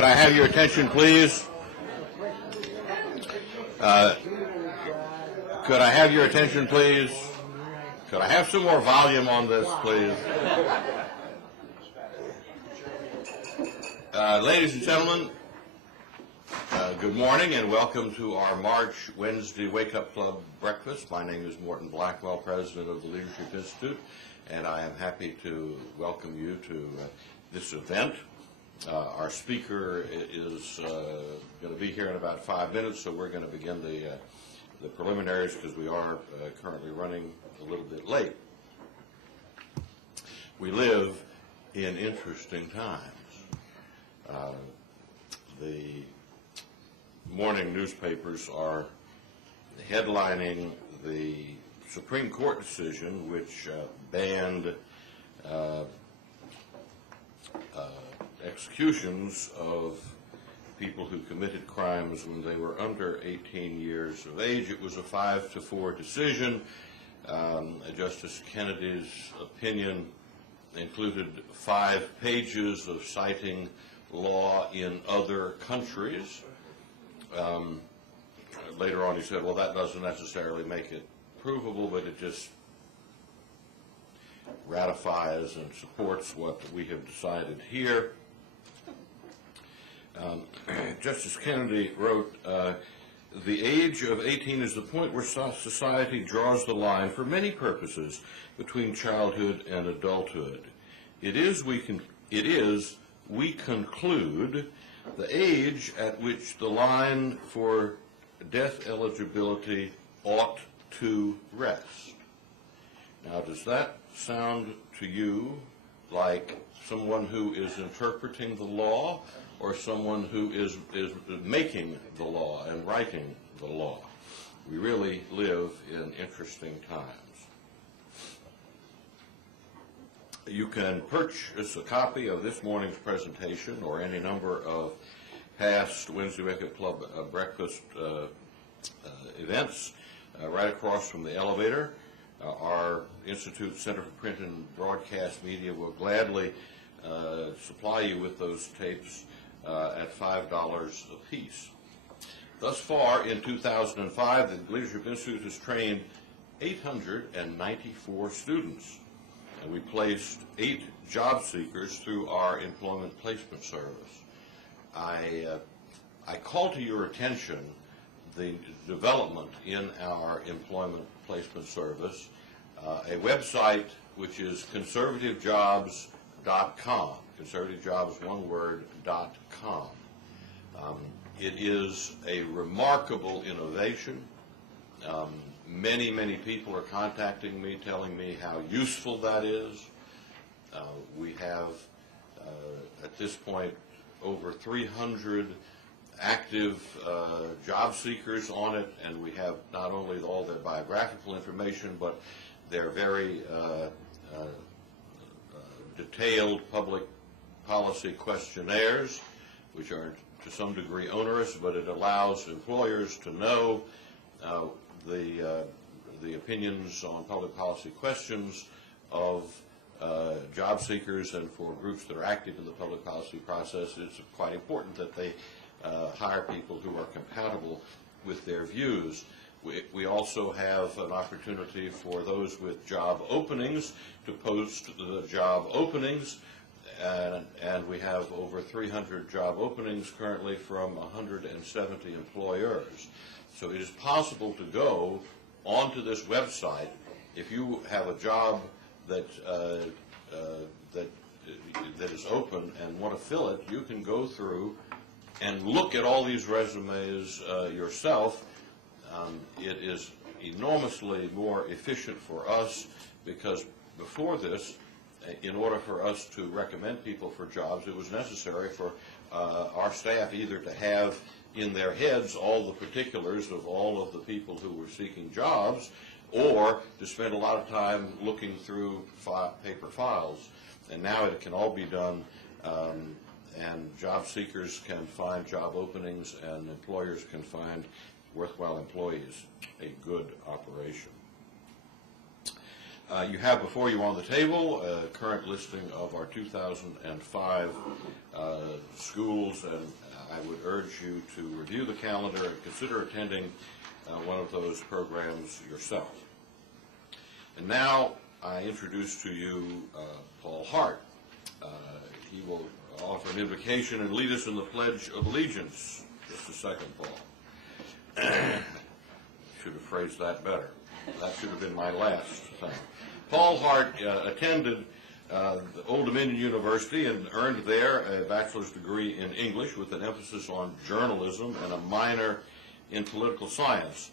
Could I have your attention, please? Could I have your attention, please? Could I have some more volume on this, please? Ladies and gentlemen, good morning and welcome to our March Wednesday Wake Up Club breakfast. My name is Morton Blackwell, president of the Leadership Institute, and I am happy to welcome you to this event. Our speaker is going to be here in about 5 minutes, so we're going to begin the preliminaries because we are currently running a little bit late. We live in interesting times. The morning newspapers are headlining the Supreme Court decision which banned executions of people who committed crimes when they were under 18 years of age. It was a 5-4 decision. Justice Kennedy's opinion included 5 pages of citing law in other countries. Later on he said, well, that doesn't necessarily make it provable, but it just ratifies and supports what we have decided here. Justice Kennedy wrote, the age of 18 is the point where society draws the line for many purposes between childhood and adulthood. It is, we conclude, the age at which the line for death eligibility ought to rest. Now, does that sound to you like someone who is interpreting the law or someone who is making the law and writing the law? We really live in interesting times. You can purchase a copy of this morning's presentation or any number of past Wednesday Wake Up Club breakfast events right across from the elevator. Our Institute Center for Print and Broadcast Media will gladly supply you with those tapes at $5 apiece. Thus far, in 2005, the Leadership Institute has trained 894 students, and we placed 8 job seekers through our employment placement service. I call to your attention the development in our employment placement service, a website which is conservativejobs.com, conservativejobs, one word, .com. It is a remarkable innovation. Many people are contacting me, telling me how useful that is. We have, at this point, over 300 active job seekers on it, and we have not only all their biographical information, but their very detailed public policy questionnaires, which are to some degree onerous, but it allows employers to know the opinions on public policy questions of job seekers, and for groups that are active in the public policy process, it's quite important that they hire people who are compatible with their views. We also have an opportunity for those with job openings to post the job openings, and we have over 300 job openings currently from 170 employers. So it is possible to go onto this website. If you have a job that is open and want to fill it, you can go through and look at all these resumes yourself. It is enormously more efficient for us because before this, in order for us to recommend people for jobs, it was necessary for our staff either to have in their heads all the particulars of all of the people who were seeking jobs, or to spend a lot of time looking through paper files. And now it can all be done, and job seekers can find job openings, and employers can find worthwhile employees. A good operation. You have before you on the table a current listing of our 2005 schools, and I would urge you to review the calendar and consider attending one of those programs yourself. And now I introduce to you Paul Hart. He will offer an invocation and lead us in the Pledge of Allegiance. Just a second, Paul. Should have phrased that better. That should have been my last thing. Paul Hart attended Old Dominion University and earned there a bachelor's degree in English with an emphasis on journalism and a minor in political science.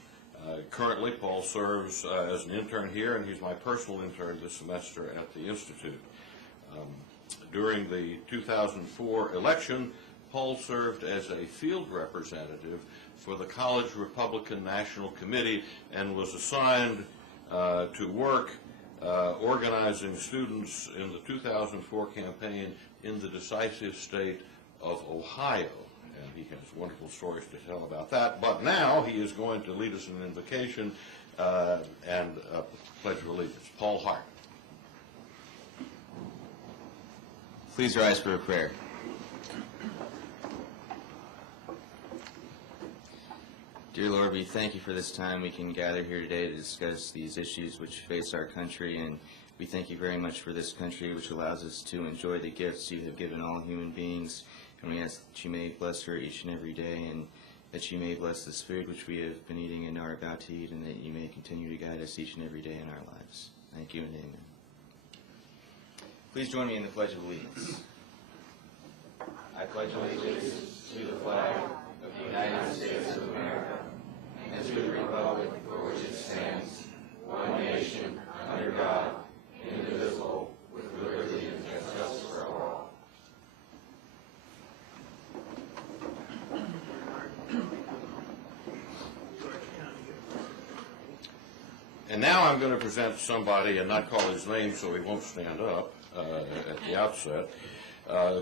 Currently, Paul serves as an intern here, and he's my personal intern this semester at the Institute. During the 2004 election, Paul served as a field representative for the College Republican National Committee and was assigned to work organizing students in the 2004 campaign in the decisive state of Ohio. And he has wonderful stories to tell about that. But now he is going to lead us in an invocation and a Pledge of Allegiance. Paul Hart. Please rise for a prayer. Dear Lord, we thank you for this time we can gather here today to discuss these issues which face our country, and we thank you very much for this country which allows us to enjoy the gifts you have given all human beings, and we ask that you may bless her each and every day, and that you may bless this food which we have been eating and are about to eat, and that you may continue to guide us each and every day in our lives. Thank you and amen. Please join me in the Pledge of Allegiance. I pledge allegiance to the flag of the United States of America and to the republic for which it stands, one nation, under God, indivisible, with liberty and justice for all. And now I'm going to present somebody and not call his name so he won't stand up at the outset,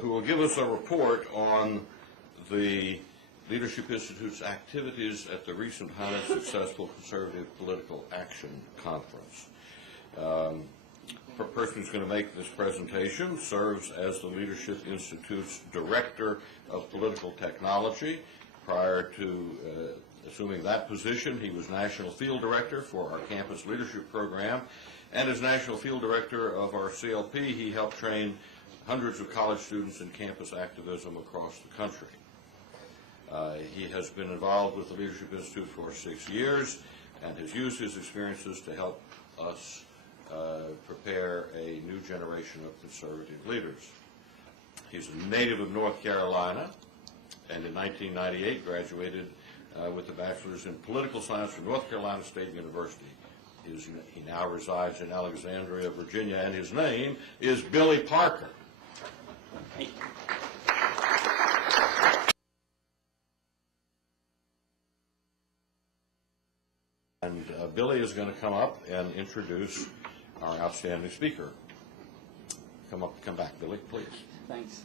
who will give us a report on the Leadership Institute's activities at the recent highly successful Conservative Political Action Conference. The person who's going to make this presentation serves as the Leadership Institute's Director of Political Technology. Prior to assuming that position, he was National Field Director for our Campus Leadership Program, and as National Field Director of our CLP, he helped train hundreds of college students in campus activism across the country. He has been involved with the Leadership Institute for 6 years and has used his experiences to help us prepare a new generation of conservative leaders. He's a native of North Carolina, and in 1998 graduated with a bachelor's in political science from North Carolina State University. He now resides in Alexandria, Virginia, and his name is Billy Parker. And Billy is going to come up and introduce our outstanding speaker. Come back, Billy, please. Thanks.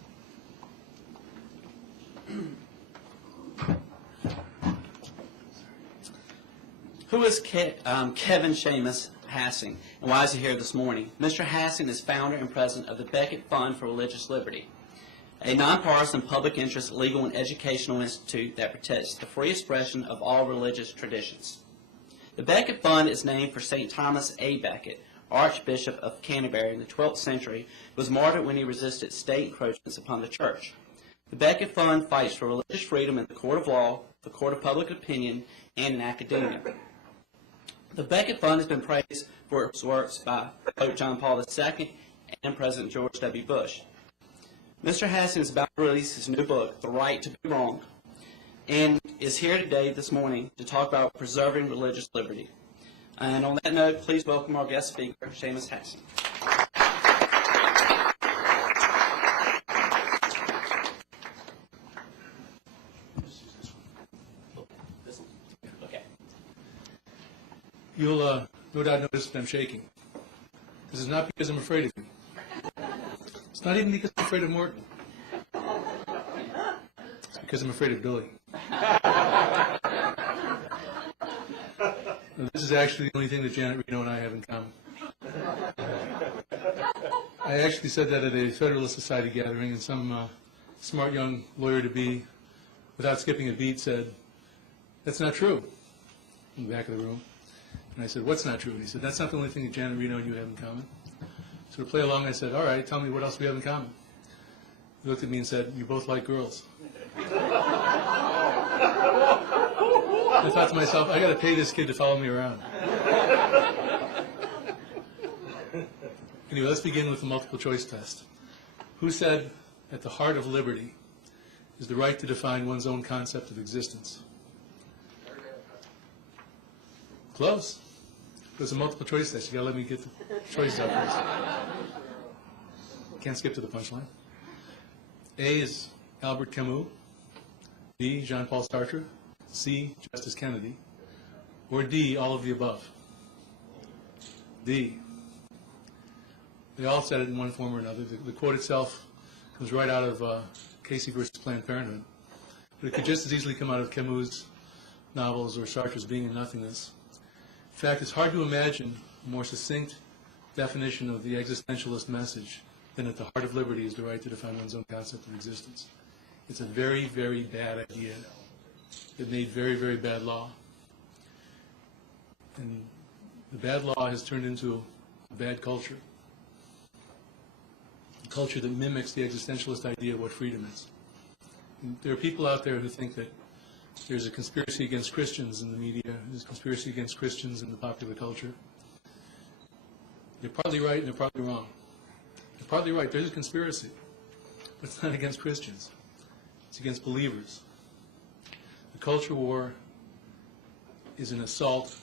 Who is Kevin Seamus Hanson, and why is he here this morning? Mr. Hanson is founder and president of the Beckett Fund for Religious Liberty, a nonpartisan public interest legal and educational institute that protects the free expression of all religious traditions. The Beckett Fund is named for St. Thomas A. Becket, Archbishop of Canterbury in the 12th century, who was martyred when he resisted state encroachments upon the church. The Beckett Fund fights for religious freedom in the court of law, the court of public opinion, and in academia. The Beckett Fund has been praised for its works by Pope John Paul II and President George W. Bush. Mr. Hanson is about to release his new book, The Right to Be Wrong, and is here today this morning to talk about preserving religious liberty. And on that note, please welcome our guest speaker, Seamus Hanson. You'll no doubt notice that I'm shaking. This is not because I'm afraid of you. It's not even because I'm afraid of Morton. It's because I'm afraid of Billy. Now, this is actually the only thing that Janet Reno and I have in common. I actually said that at a Federalist Society gathering, and some smart young lawyer-to-be, without skipping a beat, said, "That's not true," in the back of the room. And I said, "What's not true?" And he said, "That's not the only thing that Janet Reno and you have in common." So to play along, I said, "All right, tell me what else we have in common." He looked at me and said, "You both like girls." I thought to myself, I got to pay this kid to follow me around. Anyway, let's begin with the multiple choice test. Who said at the heart of liberty is the right to define one's own concept of existence? Close. It was a multiple choice test. You got to let me get the choices out first. Can't skip to the punchline. A is Albert Camus. B, Jean-Paul Sartre. C, Justice Kennedy. Or D, all of the above. D. They all said it in one form or another. The quote itself comes right out of Casey versus Planned Parenthood. But it could just as easily come out of Camus' novels or Sartre's Being and Nothingness. In fact, it's hard to imagine a more succinct definition of the existentialist message than at the heart of liberty is the right to define one's own concept of existence. It's a very, very bad idea. It made very, very bad law. And the bad law has turned into a bad culture. A culture that mimics the existentialist idea of what freedom is. And there are people out there who think that there's a conspiracy against Christians in the media, there's a conspiracy against Christians in the popular culture. They're partly right and they're partly wrong. They're partly right, there's a conspiracy, but it's not against Christians. It's against believers. The culture war is an assault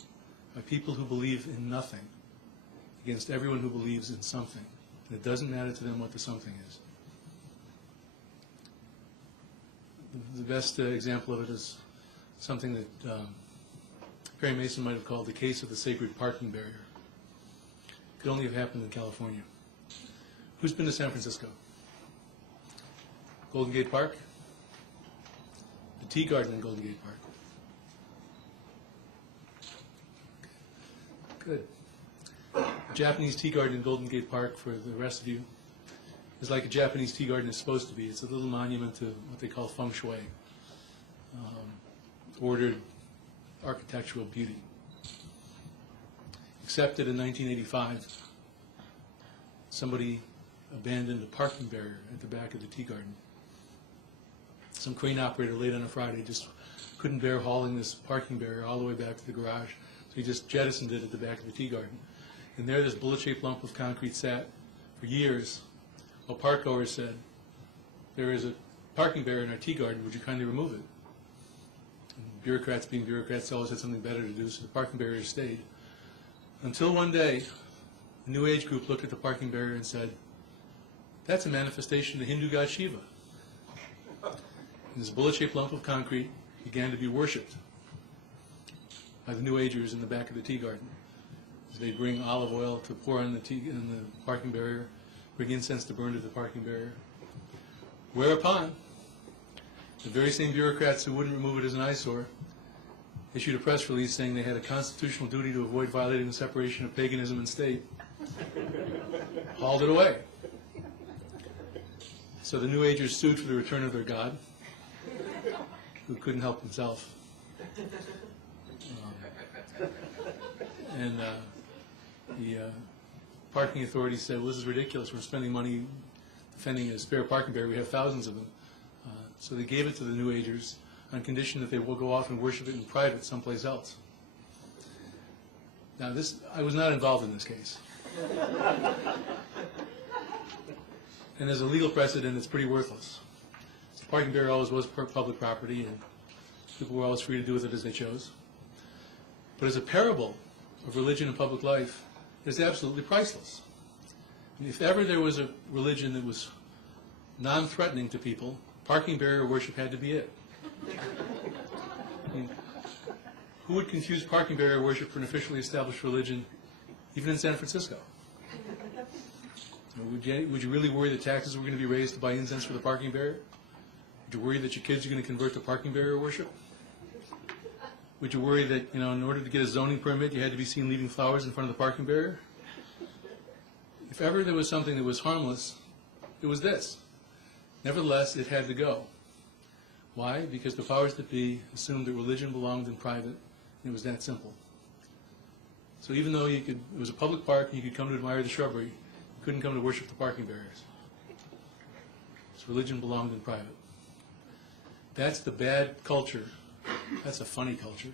by people who believe in nothing against everyone who believes in something. And it doesn't matter to them what the something is. The best example of it is something that Perry Mason might have called the case of the sacred parking barrier. It could only have happened in California. Who's been to San Francisco? Golden Gate Park? The Tea Garden in Golden Gate Park. Good. The Japanese tea garden in Golden Gate Park, for the rest of you, is like a Japanese tea garden is supposed to be. It's a little monument to what they call feng shui, ordered architectural beauty. Except that in 1985, somebody abandoned a parking barrier at the back of the tea garden. Some crane operator late on a Friday just couldn't bear hauling this parking barrier all the way back to the garage, so he just jettisoned it at the back of the tea garden. And there this bullet-shaped lump of concrete sat for years while park-goers said, "There is a parking barrier in our tea garden, would you kindly remove it?" And bureaucrats being bureaucrats always had something better to do, so the parking barrier stayed. Until one day, a New Age group looked at the parking barrier and said, "That's a manifestation of the Hindu god Shiva." And this bullet-shaped lump of concrete began to be worshipped by the New Agers in the back of the tea garden. As they bring olive oil to pour on the parking barrier, bring incense to burn to the parking barrier. Whereupon, the very same bureaucrats who wouldn't remove it as an eyesore issued a press release saying they had a constitutional duty to avoid violating the separation of paganism and state, hauled it away. So the New Agers sued for the return of their god, who couldn't help himself. And the parking authorities said, "Well, this is ridiculous. We're spending money defending a spare parking barrier. We have thousands of them." So they gave it to the New Agers on condition that they will go off and worship it in private someplace else. Now, I was not involved in this case. And as a legal precedent, it's pretty worthless. The parking barrier always was public property, and people were always free to do with it as they chose. But as a parable of religion and public life, it's absolutely priceless. And if ever there was a religion that was non-threatening to people, parking barrier worship had to be it. I mean, who would confuse parking barrier worship for an officially established religion, even in San Francisco? Would you really worry that taxes were going to be raised to buy incense for the parking barrier? Would you worry that your kids are going to convert to parking barrier worship? Would you worry that, in order to get a zoning permit, you had to be seen leaving flowers in front of the parking barrier? If ever there was something that was harmless, it was this. Nevertheless, it had to go. Why? Because the powers that be assumed that religion belonged in private, and it was that simple. So even though it was a public park and you could come to admire the shrubbery, you couldn't come to worship the parking barriers. So religion belonged in private. That's the bad culture. That's a funny culture.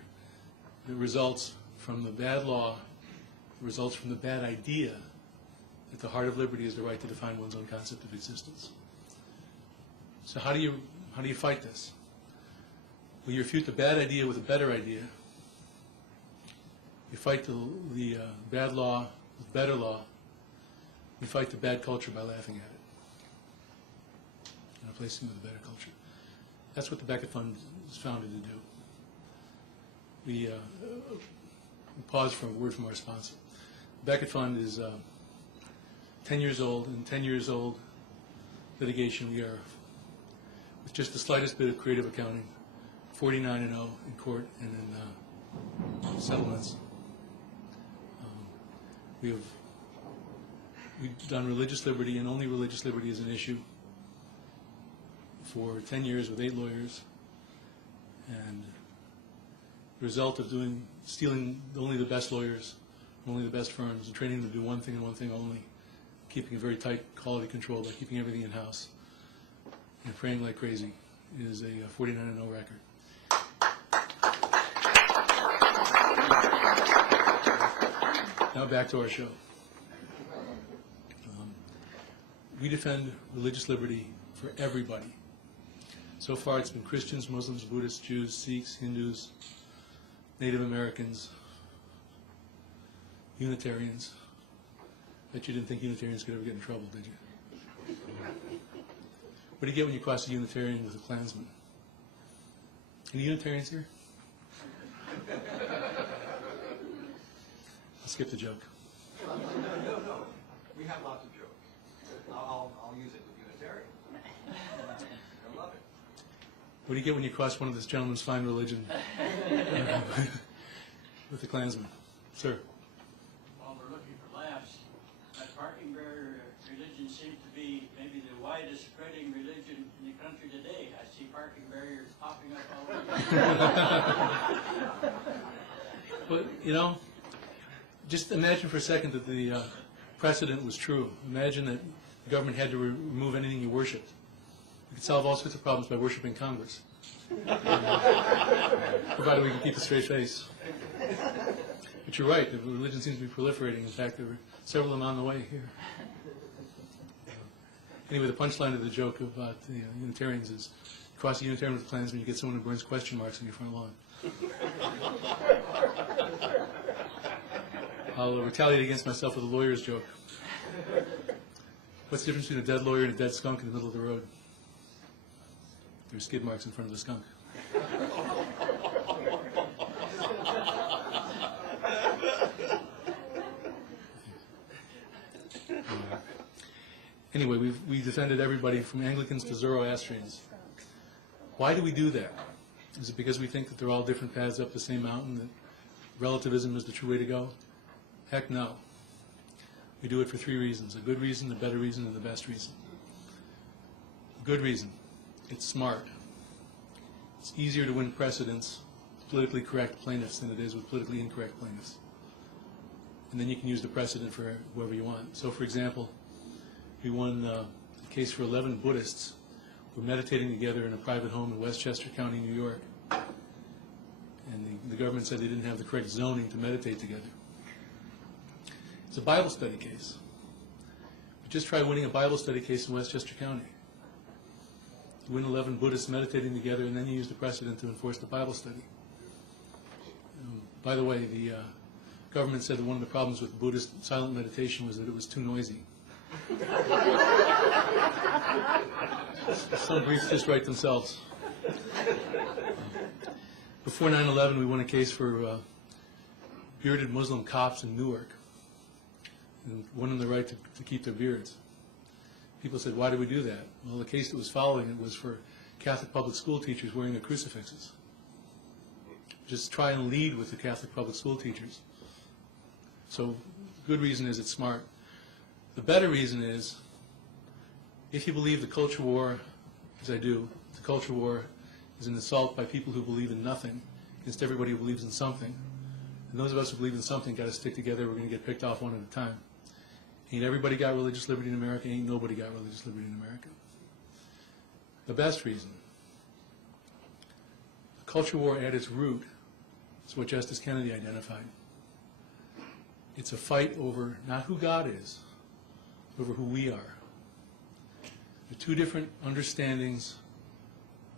It results from the bad law. It results from the bad idea that the heart of liberty is the right to define one's own concept of existence. So how do you fight this? Well, you refute the bad idea with a better idea. You fight the bad law with better law. You fight the bad culture by laughing at it and replacing it with a better culture. That's what the Becket Fund is founded to do. We pause for a word from our sponsor. The Becket Fund is 10 years old, and 10 years old litigation. We are, with just the slightest bit of creative accounting, 49-0 in court and in settlements. We've done religious liberty, and only religious liberty is an issue, for 10 years with 8 lawyers, and the result of stealing only the best lawyers, only the best firms, and training them to do one thing and one thing only, keeping a very tight quality control by keeping everything in-house, and praying like crazy, is a 49-0 record. Now back to our show. We defend religious liberty for everybody. So far it's been Christians, Muslims, Buddhists, Jews, Sikhs, Hindus, Native Americans, Unitarians. Bet you didn't think Unitarians could ever get in trouble, did you? What do you get when you cross a Unitarian with a Klansman? Any Unitarians here? I'll skip the joke. No. We have lots of jokes. I'll use it with Unitarian. I love it. What do you get when you cross one of this gentleman's fine religion with the Klansman? Sir? While we're looking for laughs, that parking barrier religion seems to be maybe the widest spreading religion in the country today. I see parking barriers popping up all over. Well, you know, just imagine for a second that the precedent was true. Imagine that the government had to remove anything you worshipped. We could solve all sorts of problems by worshiping Congress, provided we can keep a straight face. But you're right, the religion seems to be proliferating. In fact, there were several of them on the way here. Anyway, the punchline of the joke about the Unitarians is, cross a Unitarian with a Klansman, you get someone who burns question marks on your front lawn. I'll retaliate against myself with a lawyer's joke. What's the difference between a dead lawyer and a dead skunk in the middle of the road? There's skid marks in front of the skunk. Anyway, we defended everybody from Anglicans to Zoroastrians. Why do we do that? Is it because we think that they're all different paths up the same mountain, that relativism is the true way to go? Heck no. We do it for 3 reasons: a good reason, a better reason, and the best reason. Good reason: it's smart. It's easier to win precedents with politically correct plaintiffs than it is with politically incorrect plaintiffs. And then you can use the precedent for whoever you want. So, for example, we won a case for 11 Buddhists who were meditating together in a private home in Westchester County, New York. And the government said they didn't have the correct zoning to meditate together. It's a Bible study case. But just try winning a Bible study case in Westchester County. You win 11 Buddhists meditating together, and then you use the precedent to enforce the Bible study. By the way, the government said that one of the problems with Buddhist silent meditation was that it was too noisy. Some briefs just write themselves. Before 9/11, we won a case for bearded Muslim Copts in Newark, and won them the right to keep their beards. People said, why did we do that? Well, the case that was following it was for Catholic public school teachers wearing their crucifixes. Just try and lead with the Catholic public school teachers. So, good reason is it's smart. The better reason is, if you believe the culture war, as I do, the culture war is an assault by people who believe in nothing against everybody who believes in something. And those of us who believe in something got to stick together. We're going to get picked off one at a time. Ain't everybody got religious liberty in America. Ain't nobody got religious liberty in America. The best reason. The culture war at its root is what Justice Kennedy identified. It's a fight over not who God is, over who we are. The two different understandings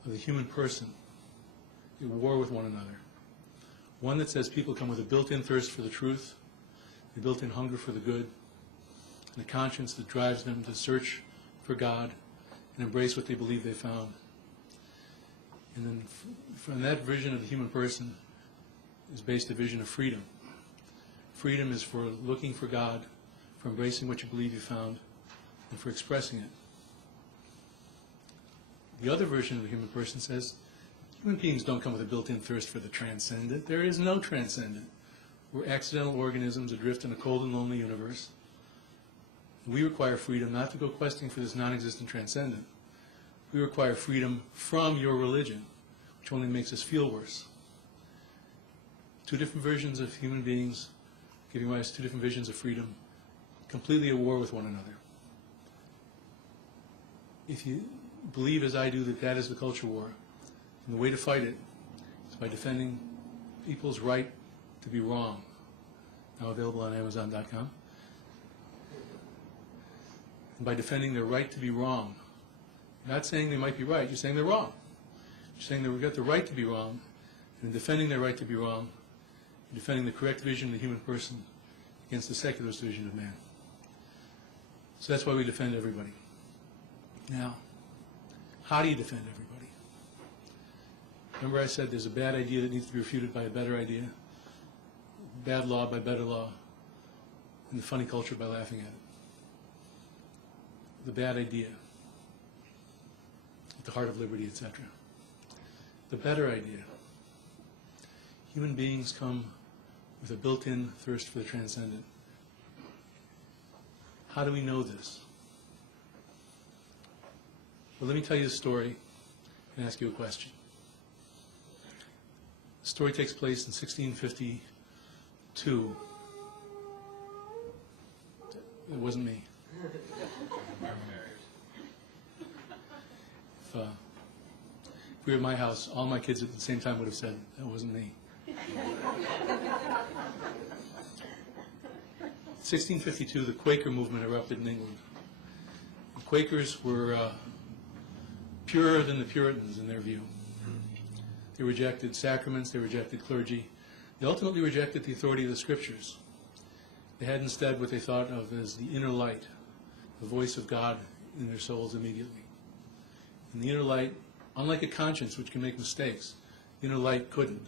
of the human person at war with one another. One that says people come with a built-in thirst for the truth, a built-in hunger for the good, and a conscience that drives them to search for God and embrace what they believe they found. And then from that vision of the human person is based a vision of freedom. Freedom is for looking for God, for embracing what you believe you found, and for expressing it. The other version of the human person says, human beings don't come with a built-in thirst for the transcendent. There is no transcendent. We're accidental organisms adrift in a cold and lonely universe. We require freedom not to go questing for this non-existent transcendent. We require freedom from your religion, which only makes us feel worse. Two different versions of human beings giving rise to two different visions of freedom, completely at war with one another. If you believe, as I do, that that is the culture war, and the way to fight it is by defending people's right to be wrong, now available on Amazon.com, and by defending their right to be wrong. You're not saying they might be right, you're saying they're wrong. You're saying they've got the right to be wrong, and in defending their right to be wrong, you're defending the correct vision of the human person against the secularist vision of man. So that's why we defend everybody. Now, how do you defend everybody? Remember I said there's a bad idea that needs to be refuted by a better idea, bad law by better law, and the funny culture by laughing at it. The bad idea, at the heart of liberty, etc. The better idea. Human beings come with a built-in thirst for the transcendent. How do we know this? Well, let me tell you a story and ask you a question. The story takes place in 1652. It wasn't me. If we were at my house, all my kids at the same time would have said, that wasn't me. 1652, the Quaker movement erupted in England. The Quakers were purer than the Puritans in their view. They rejected sacraments, they rejected clergy. They ultimately rejected the authority of the Scriptures. They had instead what they thought of as the inner light, the voice of God in their souls immediately. And the inner light, unlike a conscience which can make mistakes, the inner light couldn't.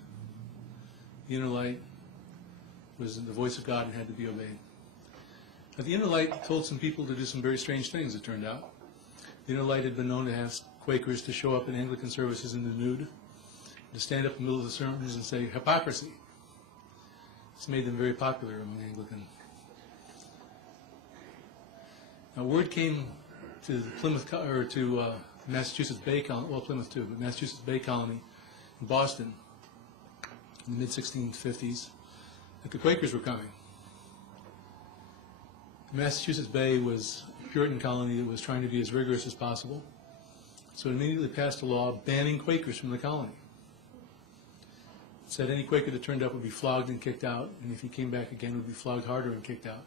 The inner light was the voice of God and had to be obeyed. Now, the inner light told some people to do some very strange things, it turned out. The inner light had been known to have Quakers to show up in Anglican services in the nude, to stand up in the middle of the sermons and say, hypocrisy. It's made them very popular among Anglican. Now, word came to the Plymouth, or to Massachusetts Bay Colony, well, Plymouth too, but Massachusetts Bay Colony in Boston in the mid-1650s, that the Quakers were coming. Massachusetts Bay was a Puritan colony that was trying to be as rigorous as possible, so it immediately passed a law banning Quakers from the colony. It said any Quaker that turned up would be flogged and kicked out, and if he came back again would be flogged harder and kicked out.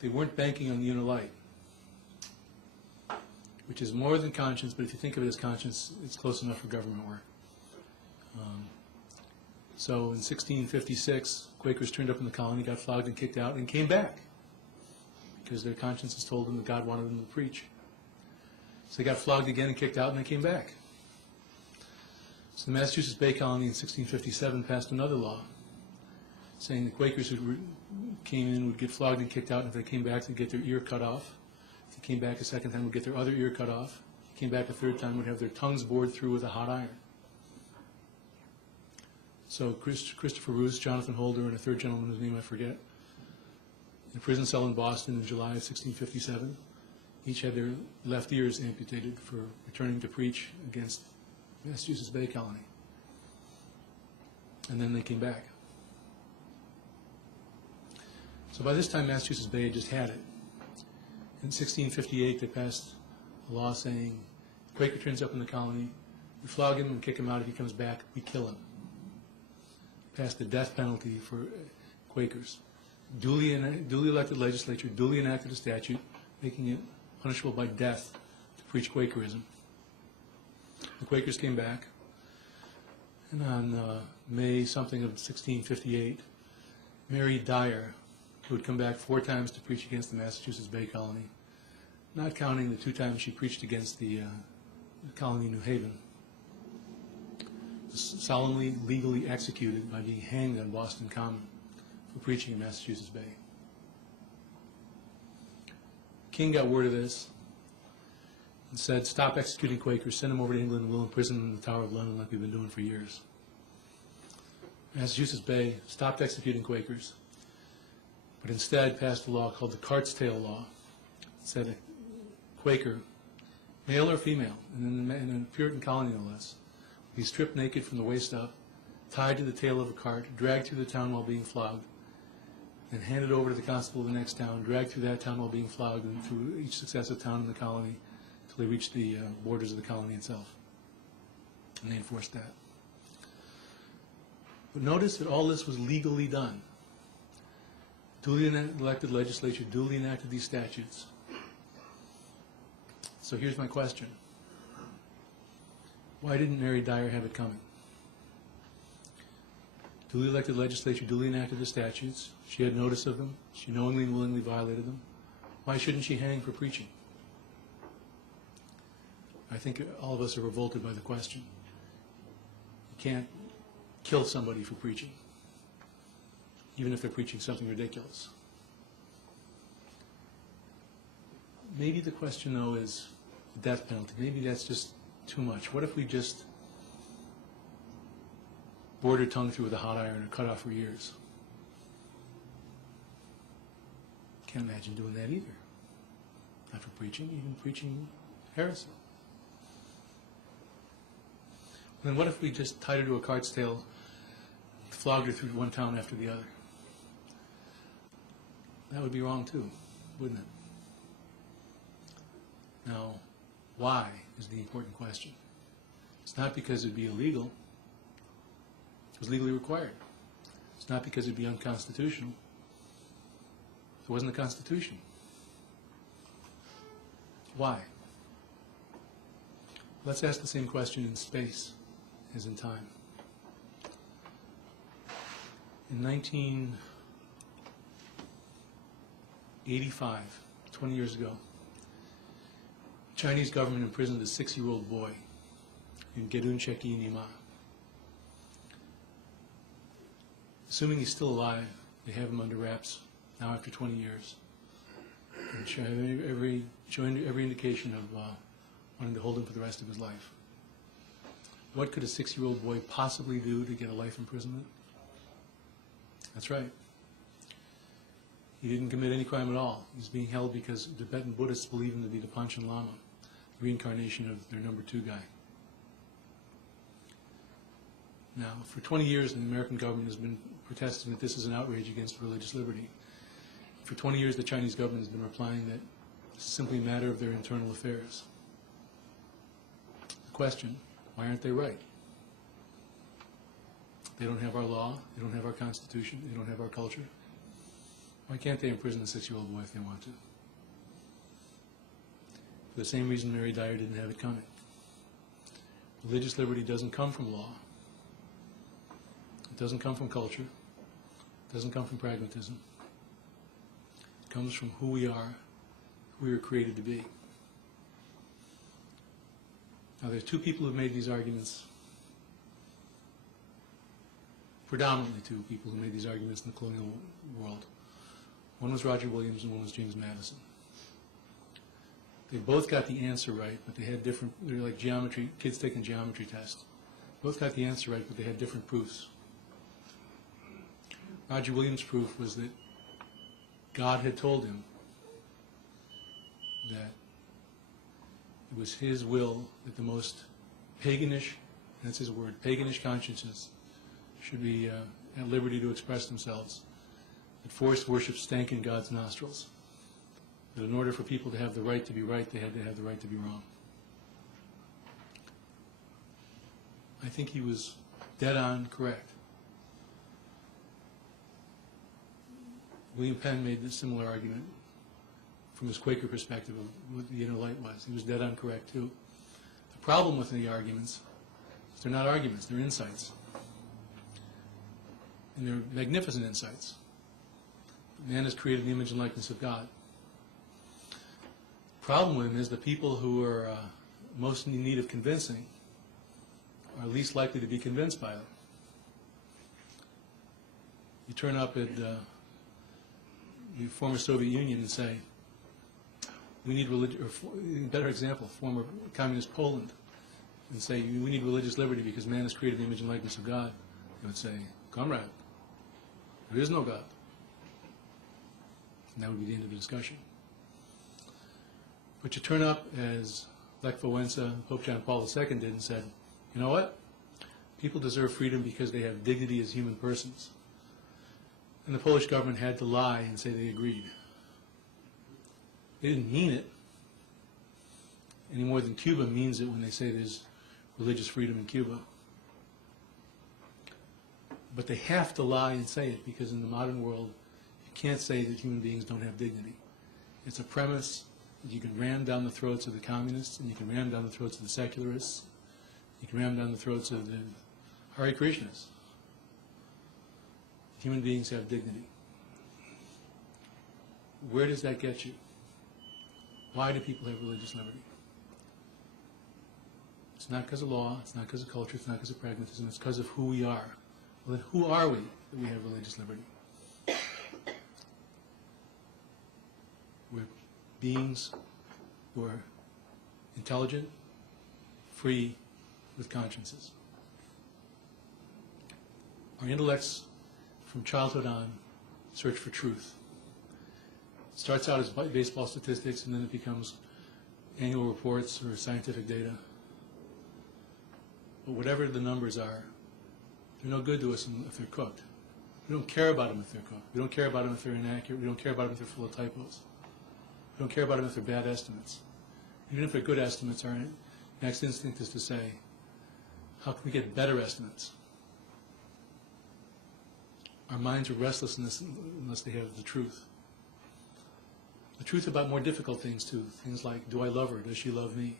They weren't banking on the inner light, which is more than conscience, but if you think of it as conscience, it's close enough for government work. So in 1656, Quakers turned up in the colony, got flogged and kicked out, and came back because their consciences told them that God wanted them to preach. So they got flogged again and kicked out, and they came back. So the Massachusetts Bay Colony in 1657 passed another law saying the Quakers who came in would get flogged and kicked out, and if they came back, they'd get their ear cut off. If they came back a second time, would get their other ear cut off. If they came back a third time, would have their tongues bored through with a hot iron. So Christopher Roos, Jonathan Holder, and a third gentleman whose name I forget, in a prison cell in Boston in July of 1657. Each had their left ears amputated for returning to preach against Massachusetts Bay Colony. And then they came back. So by this time, Massachusetts Bay had just had it. In 1658, they passed a law saying, Quaker turns up in the colony, we flog him and kick him out. If he comes back, we kill him. Passed the death penalty for Quakers. Duly elected legislature duly enacted a statute making it punishable by death to preach Quakerism. The Quakers came back, and on May something of 1658, Mary Dyer, who had come back 4 times to preach against the Massachusetts Bay Colony, not counting the 2 times she preached against the colony New Haven, was solemnly, legally executed by being hanged on Boston Common for preaching in Massachusetts Bay. King got word of this and said, stop executing Quakers, send them over to England, and we'll imprison them in the Tower of London like we've been doing for years. Massachusetts Bay stopped executing Quakers, but instead passed a law called the Cart's Tail Law. It said a Quaker, male or female, and in a Puritan colony no less, would be stripped naked from the waist up, tied to the tail of a cart, dragged through the town while being flogged, and handed over to the constable of the next town, dragged through that town while being flogged, and through each successive town in the colony until they reached the borders of the colony itself. And they enforced that. But notice that all this was legally done. Duly elected legislature duly enacted these statutes. So here's my question. Why didn't Mary Dyer have it coming? Duly elected legislature duly enacted the statutes. She had notice of them. She knowingly and willingly violated them. Why shouldn't she hang for preaching? I think all of us are revolted by the question. You can't kill somebody for preaching, even if they're preaching something ridiculous. Maybe the question, though, is the death penalty. Maybe that's just too much. What if we just bored her tongue through with a hot iron or cut off her ears? Can't imagine doing that either. Not for preaching, even preaching heresy. Then what if we just tied her to a cart's tail, flogged her through one town after the other? That would be wrong too, wouldn't it? Now, why is the important question. It's not because it would be illegal. It was legally required. It's not because it would be unconstitutional. It wasn't the Constitution. Why? Let's ask the same question in space as in time. In 1985, 20 years ago, the Chinese government imprisoned a 6-year-old boy in Geduncheki Nima. Assuming he's still alive, they have him under wraps now after 20 years. And show every indication of wanting to hold him for the rest of his life. What could a 6-year-old boy possibly do to get a life imprisonment? That's right. He didn't commit any crime at all. He's being held because Tibetan Buddhists believe him to be the Panchen Lama, the reincarnation of their number 2 guy. Now, for 20 years, the American government has been protesting that this is an outrage against religious liberty. For 20 years, the Chinese government has been replying that it's simply a matter of their internal affairs. The question, why aren't they right? They don't have our law, they don't have our constitution, they don't have our culture. Why can't they imprison a 6-year-old boy if they want to? For the same reason Mary Dyer didn't have it coming. Religious liberty doesn't come from law. It doesn't come from culture. It doesn't come from pragmatism. It comes from who we are, who we were created to be. Now, there's 2 people who've made these arguments, predominantly 2 people who made these arguments in the colonial world. One was Roger Williams and one was James Madison. They both got the answer right, but they had different, they're like geometry, kids taking geometry tests. Both got the answer right, but they had different proofs. Roger Williams' proof was that God had told him that it was his will that the most paganish, and that's his word, paganish consciences should be at liberty to express themselves, that forced worship stank in God's nostrils, that in order for people to have the right to be right, they had to have the right to be wrong. I think he was dead on correct. William Penn made a similar argument from his Quaker perspective of what the inner light was. He was dead on correct too. The problem with the arguments is they're not arguments, they're insights. And they're magnificent insights. Man is created in the image and likeness of God. The problem with them is the people who are most in need of convincing are least likely to be convinced by them. You turn up at the former Soviet Union and say, we need religion, or better example, former communist Poland, and say, we need religious liberty because man is created in the image and likeness of God. They would say, comrade, there is no God. And that would be the end of the discussion. But you turn up as Lech Wałęsa, Pope John Paul II did, and said, you know what? People deserve freedom because they have dignity as human persons. And the Polish government had to lie and say they agreed. They didn't mean it any more than Cuba means it when they say there's religious freedom in Cuba. But they have to lie and say it because in the modern world, you can't say that human beings don't have dignity. It's a premise that you can ram down the throats of the communists, and you can ram down the throats of the secularists, you can ram down the throats of the Hare Krishnas. Human beings have dignity. Where does that get you? Why do people have religious liberty? It's not because of law, it's not because of culture, it's not because of pragmatism, it's because of who we are. Well, then who are we that we have religious liberty? We're beings who are intelligent, free, with consciences. Our intellects, from childhood on, search for truth. It starts out as baseball statistics, and then it becomes annual reports or scientific data. But whatever the numbers are, they're no good to us if they're cooked. We don't care about them if they're cooked. We don't care about them if they're inaccurate. We don't care about them if they're full of typos. We don't care about them if they're bad estimates. Even if they're good estimates, our next instinct is to say, how can we get better estimates? Our minds are restless unless they have the truth. The truth about more difficult things too. Things like, do I love her? Does she love me?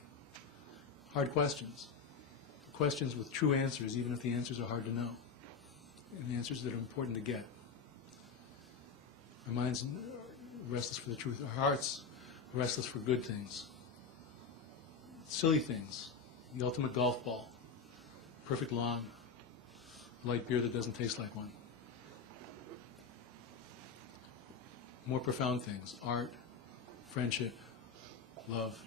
Hard questions. Questions with true answers, even if the answers are hard to know. And answers that are important to get. Our minds are restless for the truth. Our hearts are restless for good things. Silly things. The ultimate golf ball. Perfect lawn. Light beer that doesn't taste like one. More profound things. Art, friendship, love.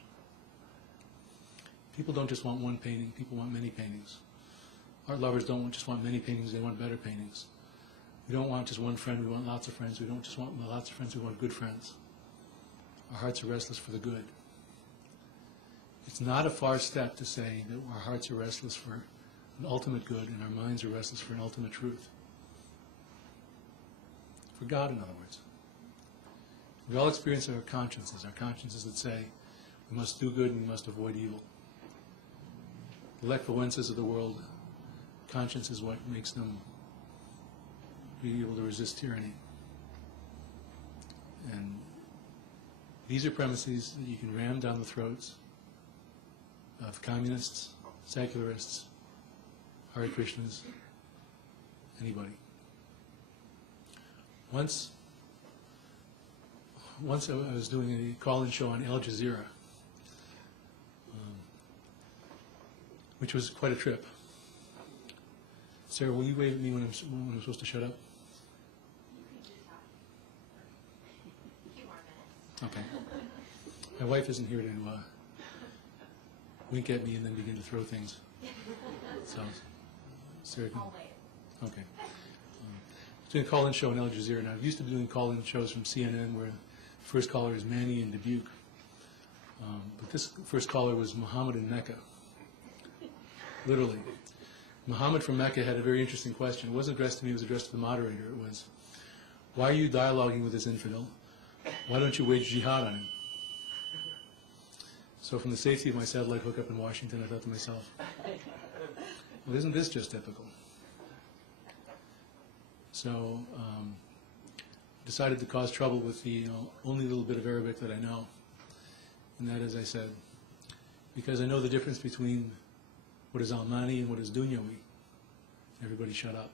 People don't just want one painting, people want many paintings. Art lovers don't just want many paintings, they want better paintings. We don't want just one friend, we want lots of friends. We don't just want lots of friends, we want good friends. Our hearts are restless for the good. It's not a far step to say that our hearts are restless for an ultimate good and our minds are restless for an ultimate truth. For God, in other words. We all experience our consciences that say we must do good and we must avoid evil. The Lech Wałęsas of the world, conscience is what makes them be able to resist tyranny. And these are premises that you can ram down the throats of communists, secularists, Hare Krishnas, anybody. Once I was doing a call-in show on Al Jazeera, which was quite a trip. Sarah, will you wave at me when I'm supposed to shut up? Okay. My wife isn't here to wink at me and then begin to throw things. So, Sarah, can, okay. doing a call-in show on Al Jazeera. Now, I've used to be doing call-in shows from CNN where the first caller is Manny in Dubuque. But this first caller was Muhammad in Mecca. Literally. Muhammad from Mecca had a very interesting question. It wasn't addressed to me, it was addressed to the moderator. It was, why are you dialoguing with this infidel? Why don't you wage jihad on him? So from the safety of my satellite hookup in Washington, I thought to myself, well, isn't this just typical? So decided to cause trouble with the only little bit of Arabic that I know. And that, as I said, because I know the difference between what is Almani and what is Dunyawi. Everybody shut up.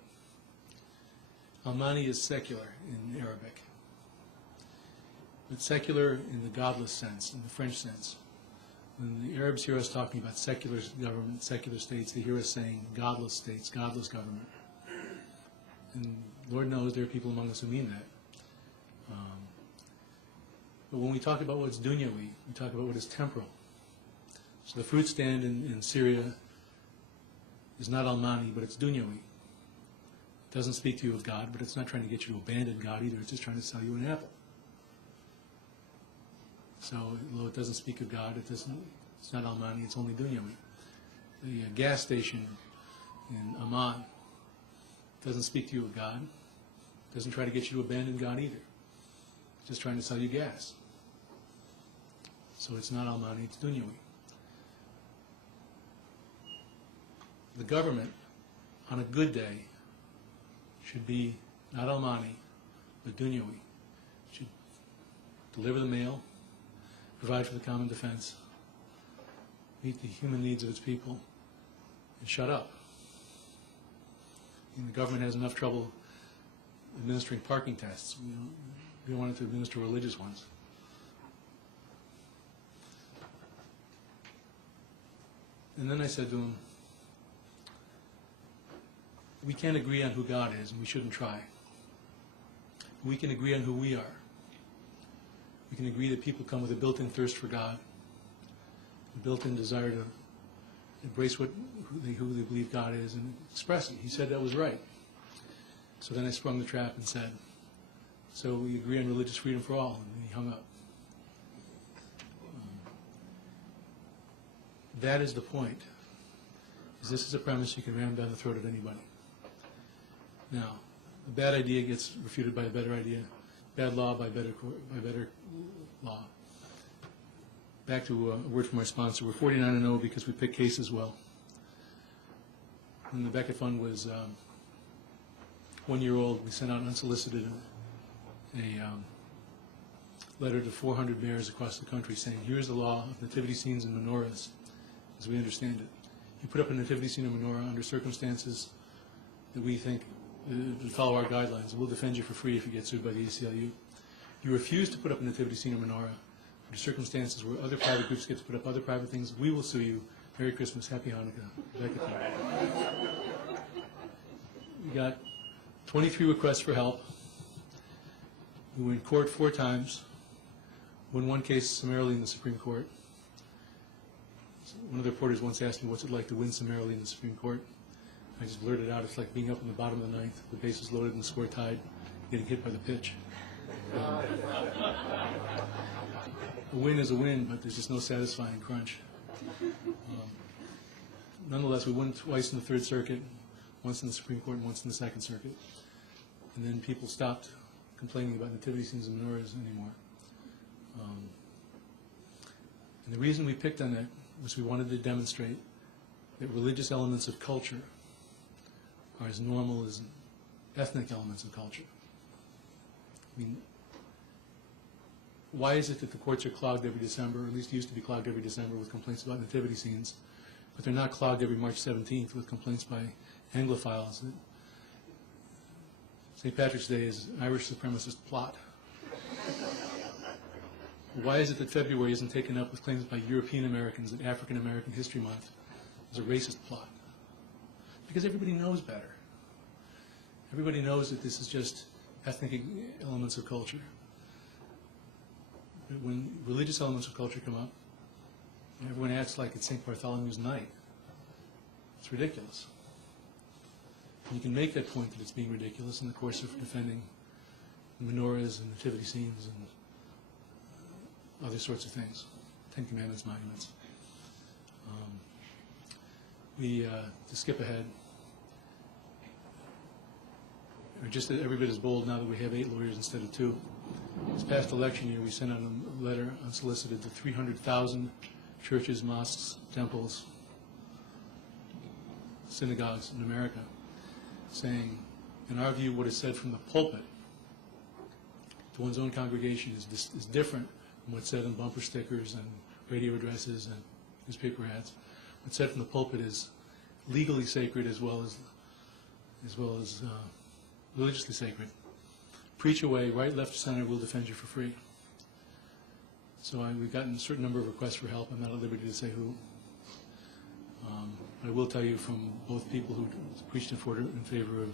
Almani is secular in Arabic. But secular in the godless sense, in the French sense. When the Arabs hear us talking about secular government, secular states, they hear us saying godless states, godless government. And Lord knows there are people among us who mean that. But when we talk about what's dunyawi, we talk about what is temporal. So the fruit stand in Syria is not Almani, but it's dunyawi. It doesn't speak to you of God, but it's not trying to get you to abandon God either. It's just trying to sell you an apple. So, although it doesn't speak of God, it's not Almani, it's only dunyawi. The gas station in Amman doesn't speak to you of God, doesn't try to get you to abandon God either. It's just trying to sell you gas. So it's not Almani, it's dunyawi. The government, on a good day, should be not Almani, but dunyawi. Should deliver the mail, provide for the common defense, meet the human needs of its people, and shut up. And the government has enough trouble administering parking tests. We don't want it to administer religious ones. And then I said to him, we can't agree on who God is, and we shouldn't try. We can agree on who we are. We can agree that people come with a built-in thirst for God, a built-in desire to embrace who they believe God is and express it. He said that was right. So then I sprung the trap and said, so we agree on religious freedom for all, and he hung up. That is the point. This is a premise you can ram down the throat at anybody. Now, a bad idea gets refuted by a better idea, bad law by better law. Back to a word from our sponsor. We're 49-0 because we pick cases well. When the Beckett Fund was 1 year old, we sent out unsolicited a letter to 400 mayors across the country saying, here's the law of nativity scenes and menorahs as we understand it. You put up a nativity scene or menorah under circumstances that we think follow our guidelines. We'll defend you for free if you get sued by the ACLU. You refuse to put up a nativity scene or menorah under circumstances where other private groups get to put up other private things. We will sue you. Merry Christmas, Happy Hanukkah. We got 23 requests for help. We were in court 4 times. Won one case summarily in the Supreme Court. One of the reporters once asked me, what's it like to win summarily in the Supreme Court? I just blurted out, it's like being up in the bottom of the ninth, the bases loaded and the score tied, getting hit by the pitch. A win is a win, but there's just no satisfying crunch. Nonetheless, we won twice in the Third Circuit, once in the Supreme Court and once in the Second Circuit. And then people stopped complaining about nativity scenes and menorahs anymore. And the reason we picked on that was we wanted to demonstrate that religious elements of culture are as normal as ethnic elements of culture. I mean, why is it that the courts are clogged every December, or at least used to be clogged every December with complaints about nativity scenes, but they're not clogged every March 17th with complaints by Anglophiles that St. Patrick's Day is an Irish supremacist plot? Why is it that February isn't taken up with claims by European Americans that African American History Month is a racist plot? Because everybody knows better. Everybody knows that this is just ethnic elements of culture. But when religious elements of culture come up, everyone acts like it's St. Bartholomew's night. It's ridiculous. You can make that point that it's being ridiculous in the course of defending menorahs and nativity scenes and other sorts of things, Ten Commandments monuments. To skip ahead, we're just every bit as bold now that we have 8 lawyers instead of 2. This past election year, we sent out a letter unsolicited to 300,000 churches, mosques, temples, synagogues in America, saying, in our view, what is said from the pulpit to one's own congregation is different from what's said on bumper stickers and radio addresses and newspaper ads. What's said from the pulpit is legally sacred as well as religiously sacred. Preach away, right, left, center, we'll defend you for free. So we've gotten a certain number of requests for help. I'm not at liberty to say who. I will tell you from both people who preached in favor of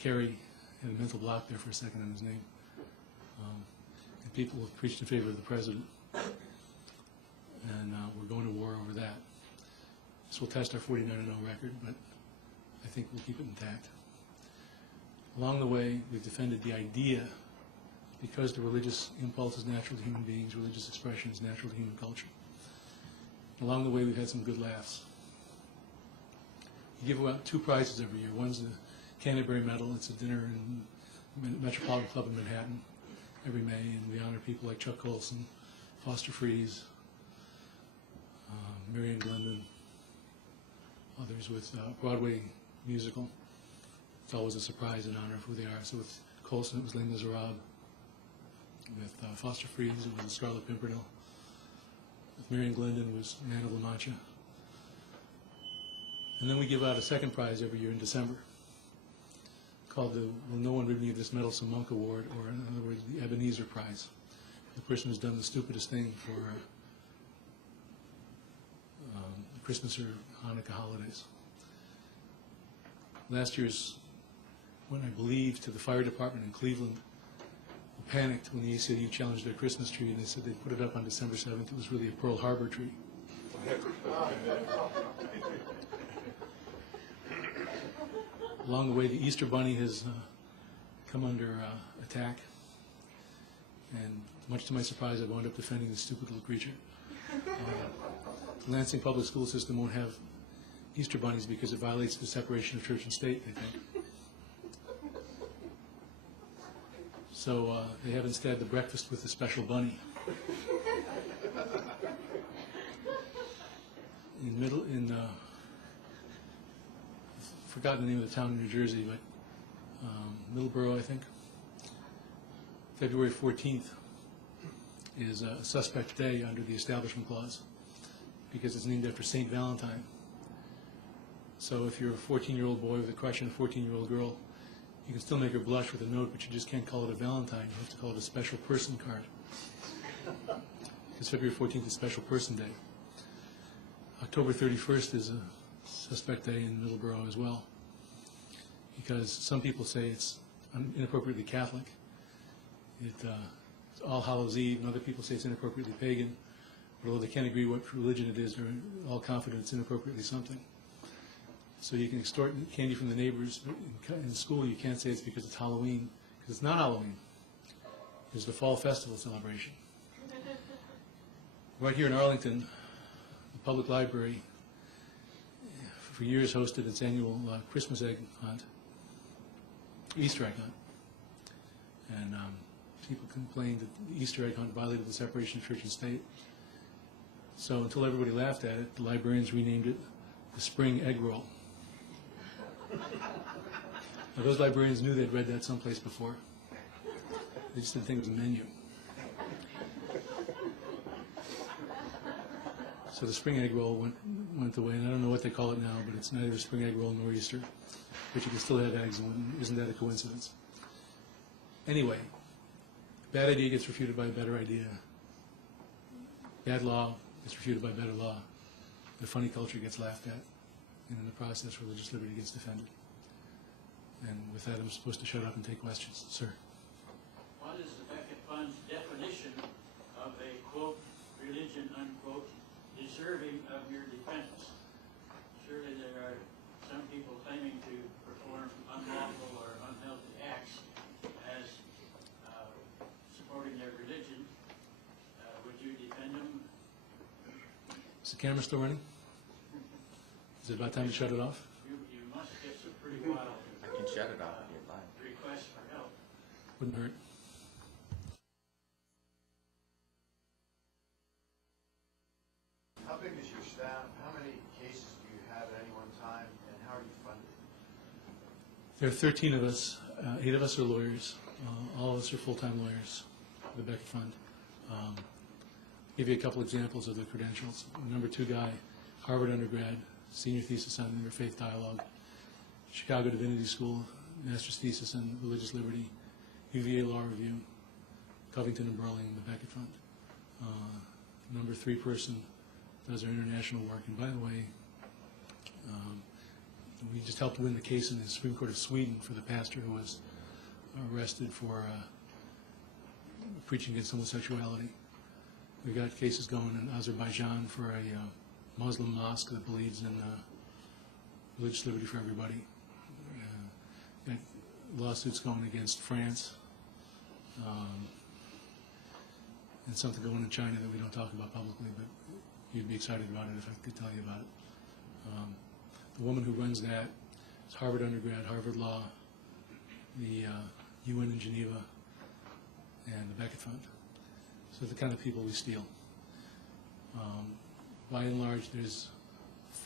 Kerry, had a mental block there for a second on his name, and people who preached in favor of the president. And we're going to war over that. This will test our 49-0 record, but I think we'll keep it intact. Along the way, we've defended the idea, because the religious impulse is natural to human beings, religious expression is natural to human culture. Along the way, we've had some good laughs. We give out 2 prizes every year. One's the Canterbury Medal. It's a dinner in Metropolitan Club in Manhattan every May, and we honor people like Chuck Colson, Foster Friese, Marion Glendon, others with Broadway musical. It's always a surprise in honor of who they are. So with Colson, it was Les Miserables. With Foster Friese, it was The Scarlet Pimpernel. With Marion Glendon, it was Man of La Mancha. And then we give out a second prize every year in December, called the Will No One Rid Me of This Meddlesome Monk Award, or in other words, the Ebenezer Prize. The person who's done the stupidest thing for the Christmas or Hanukkah holidays. Last year's went, I believe, to the fire department in Cleveland, who panicked when the ACLU challenged their Christmas tree, and they said they'd put it up on December 7th. It was really a Pearl Harbor tree. Along the way, the Easter Bunny has come under attack, and much to my surprise, I wound up defending this stupid little creature. The Lansing public school system won't have Easter bunnies because it violates the separation of church and state, they think. So they have instead the breakfast with the special bunny. I've forgotten the name of the town in New Jersey, but Middleborough, I think. February 14th is a suspect day under the Establishment Clause because it's named after St. Valentine. So if you're a 14-year-old boy with a crush on a 14-year-old girl, you can still make her blush with a note, but you just can't call it a Valentine. You have to call it a special person card. Because February 14th is Special Person Day. October 31st is a suspect day in Middleborough as well, because some people say it's inappropriately Catholic. It's All Hallows Eve, and other people say it's inappropriately pagan. But although they can't agree what religion it is, they're all confident it's inappropriately something. So you can extort candy from the neighbors. In school, you can't say it's because it's Halloween, because it's not Halloween. It's the fall festival celebration. Right here in Arlington, the public library for years hosted its annual Christmas egg hunt, Easter egg hunt. And people complained that the Easter egg hunt violated the separation of church and state. So until everybody laughed at it, the librarians renamed it the Spring Egg Roll. Now, those librarians knew they'd read that someplace before. They just didn't think it was a menu. So the spring egg roll went away, and I don't know what they call it now, but it's neither a spring egg roll nor Easter. But you can still have eggs, and isn't that a coincidence? Anyway, bad idea gets refuted by a better idea. Bad law gets refuted by better law. The funny culture gets laughed at, and in the process, religious liberty gets defended. And with that, I'm supposed to shut up and take questions. Sir? What is the Beckett Fund's definition of a, quote, religion, unquote, deserving of your defense? Surely there are some people Is the camera still running? Is it about time to shut it off? You must get some pretty wild I can shut it off if you'd like. requests for help. Wouldn't hurt. How big is your staff? How many cases do you have at any one time, and how are you funded? There are 13 of us. 8 of us are lawyers. All of us are full-time lawyers for the Beckett Fund. Give you a couple examples of the credentials. Number 2 guy, Harvard undergrad, senior thesis on interfaith dialogue, Chicago Divinity School, master's thesis on religious liberty, UVA Law Review, Covington and Burling, the Beckett Fund. Number 3 person does our international work. And by the way, we just helped win the case in the Supreme Court of Sweden for the pastor who was arrested for preaching against homosexuality. We've got cases going in Azerbaijan for a Muslim mosque that believes in religious liberty for everybody. Got lawsuits going against France, and something going in China that we don't talk about publicly, but you'd be excited about it if I could tell you about it. The woman who runs that is Harvard undergrad, Harvard Law, the UN in Geneva, and the Beckett Fund. So the kind of people we steal. By and large, there's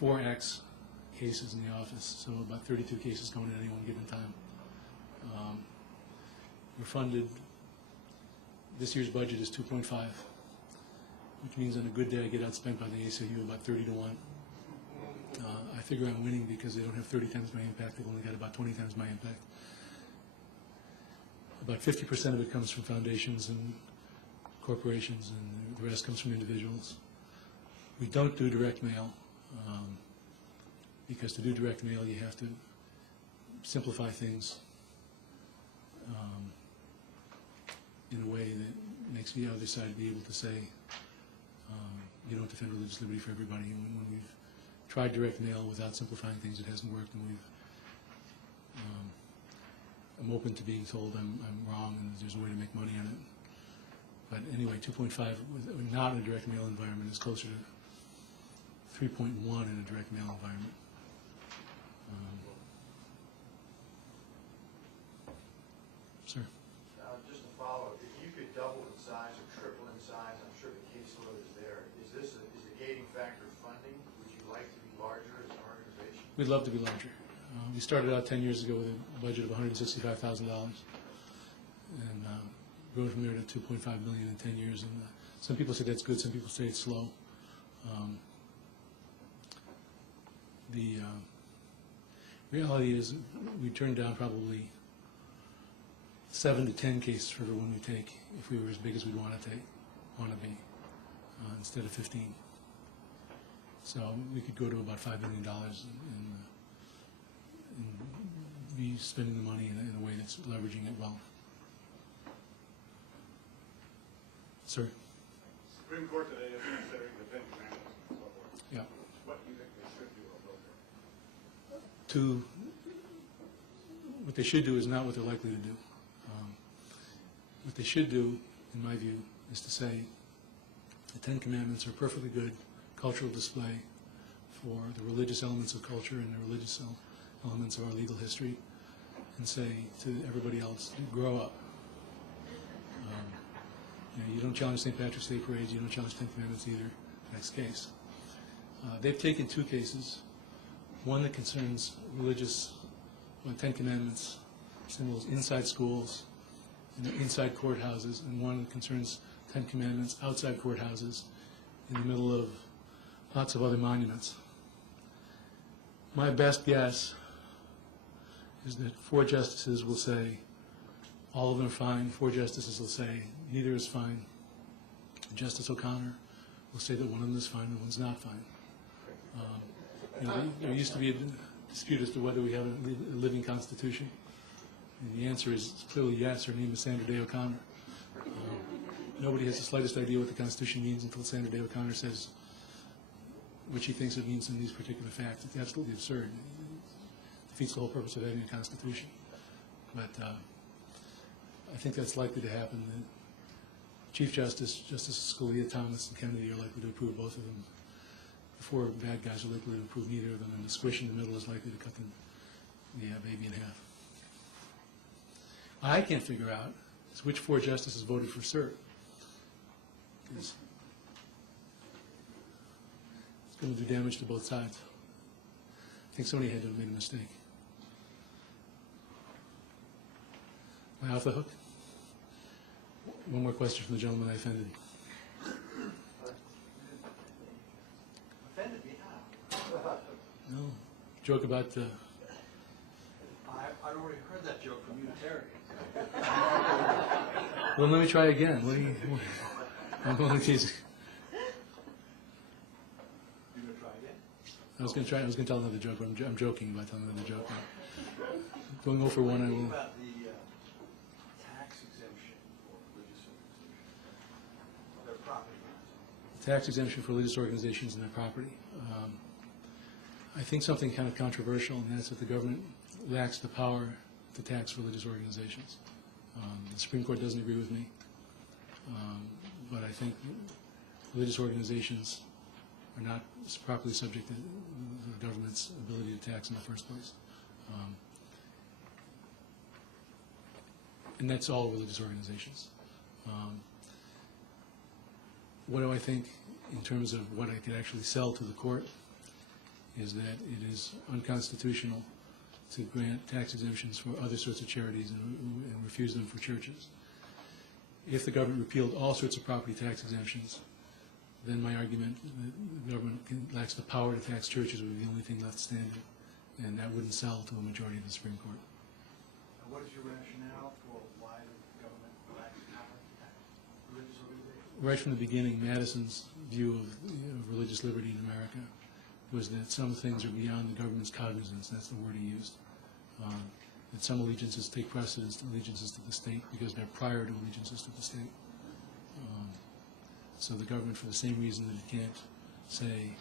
4x cases in the office, so about 32 cases going at any one given time. We're funded, this year's budget is 2.5, which means on a good day I get outspent by the ACLU about 30 to 1. I figure I'm winning because they don't have 30 times my impact, they've only got about 20 times my impact. About 50% of it comes from foundations and corporations, and the rest comes from individuals. We don't do direct mail, because to do direct mail you have to simplify things in a way that makes the other side be able to say, you don't defend religious liberty for everybody. And when we've tried direct mail without simplifying things, it hasn't worked, and I'm open to being told I'm wrong and there's a way to make money on it. But anyway, 2.5, not in a direct mail environment, is closer to 3.1 in a direct mail environment. Sir? Just to follow, if you could double in size or triple in size, I'm sure the caseload is there. Is the gating factor funding? Would you like to be larger as an organization? We'd love to be larger. We started out 10 years ago with a budget of $165,000, and going from there to $2.5 million in 10 years. And some people say that's good, some people say it's slow. The reality is we turn down probably 7 to 10 cases for every one we take if we were as big as we'd want to be, instead of 15. So we could go to about $5 million and be spending the money in a way that's leveraging it well. Sir? Supreme Court today is considering the 10 commandments and so forth. Yeah. What do you think they should do about that? What they should do is not what they're likely to do. What they should do, in my view, is to say the 10 Commandments are a perfectly good cultural display for the religious elements of culture and the religious elements of our legal history, and say to everybody else, grow up. You don't challenge St. Patrick's Day parades, you don't challenge 10 Commandments either. Next case. They've taken 2 cases, one that concerns religious, 10 Commandments symbols inside schools, inside courthouses, and one that concerns 10 Commandments outside courthouses in the middle of lots of other monuments. My best guess is that 4 justices will say all of them are fine. 4 justices will say neither is fine. Justice O'Connor will say that one of them is fine and one's not fine. There used to be a dispute as to whether we have a living constitution. And the answer is clearly yes. Her name is Sandra Day O'Connor. Nobody has the slightest idea what the Constitution means until Sandra Day O'Connor says what she thinks it means in these particular facts. It's absolutely absurd. It defeats the whole purpose of having a Constitution. But I think that's likely to happen. The Chief Justice, Justice Scalia, Thomas, and Kennedy are likely to approve both of them. The four bad guys are likely to prove neither of them, and the squish in the middle is likely to cut the baby in half. I can't figure out is which four justices voted for cert. It's going to do damage to both sides. I think somebody had to have made a mistake. Am I off the hook? One more question from the gentleman I offended. Offended me how? No. Joke about the... I'd already heard that joke from Unitarians. Well, let me try again. What do you... I'm only teasing. You gonna try again? I was going to tell another joke, but I'm joking about telling another joke now. Going over one, I Think will... about the tax exemption for religious organizations, their property. Tax exemption for religious organizations and their property. I think something kind of controversial, and that's that the government lacks the power to tax religious organizations. The Supreme Court doesn't agree with me, but I think religious organizations are not properly subject to the government's ability to tax in the first place. And that's all religious organizations. What do I think in terms of what I could actually sell to the court is that it is unconstitutional to grant tax exemptions for other sorts of charities and refuse them for churches. If the government repealed all sorts of property tax exemptions, then my argument that the government lacks the power to tax churches would be the only thing left standing, and that wouldn't sell to a majority of the Supreme Court. And what is your rationale for why the government lacks power to tax religious organizations? Right from the beginning, Madison's view of religious liberty in America was that some things are beyond the government's cognizance. That's the word he used. That some allegiances take precedence to allegiances to the state because they're prior to allegiances to the state. So the government, for the same reason that it can't say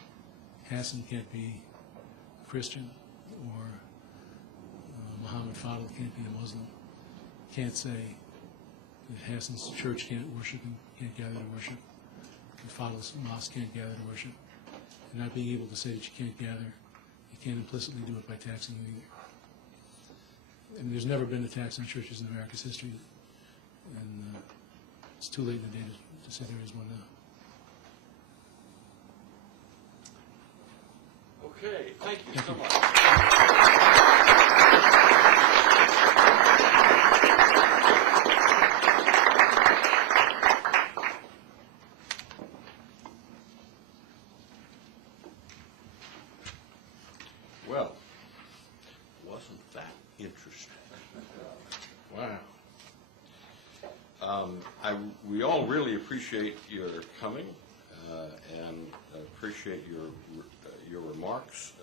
Hanson can't be a Christian or Muhammad Fadl can't be a Muslim, can't say that Hanson's church can't worship and can't gather to worship, that Fadl's mosque can't gather to worship. And not being able to say that you can't gather, you can't implicitly do it by taxing you either. And there's never been a tax on churches in America's history, and it's too late in the day to say there is one now. Okay, thank you so much. Well, wasn't that interesting? Wow. We all really appreciate your coming and appreciate your remarks.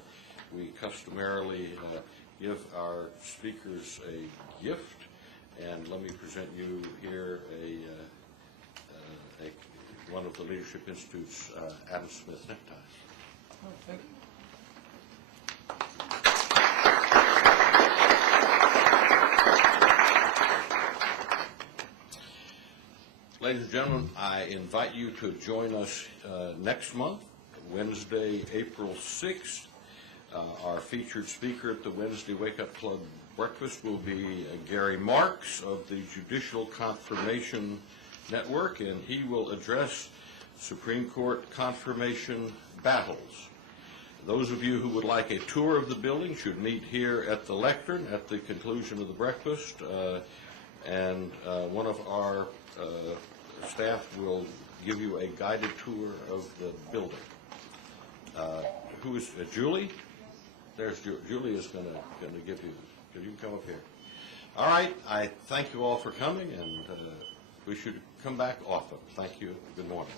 We customarily give our speakers a gift, and let me present you here one of the Leadership Institute's Adam Smith neckties. Oh, thank you. Ladies and gentlemen, I invite you to join us next month, Wednesday, April 6th. Our featured speaker at the Wednesday Wake Up Club breakfast will be Gary Marks of the Judicial Confirmation Network, and he will address Supreme Court confirmation battles. Those of you who would like a tour of the building should meet here at the lectern at the conclusion of the breakfast, and one of our staff will give you a guided tour of the building. Who is Julie? There's Julie is going to give you. You can come up here. All right. I thank you all for coming, and we should come back often. Thank you. Good morning.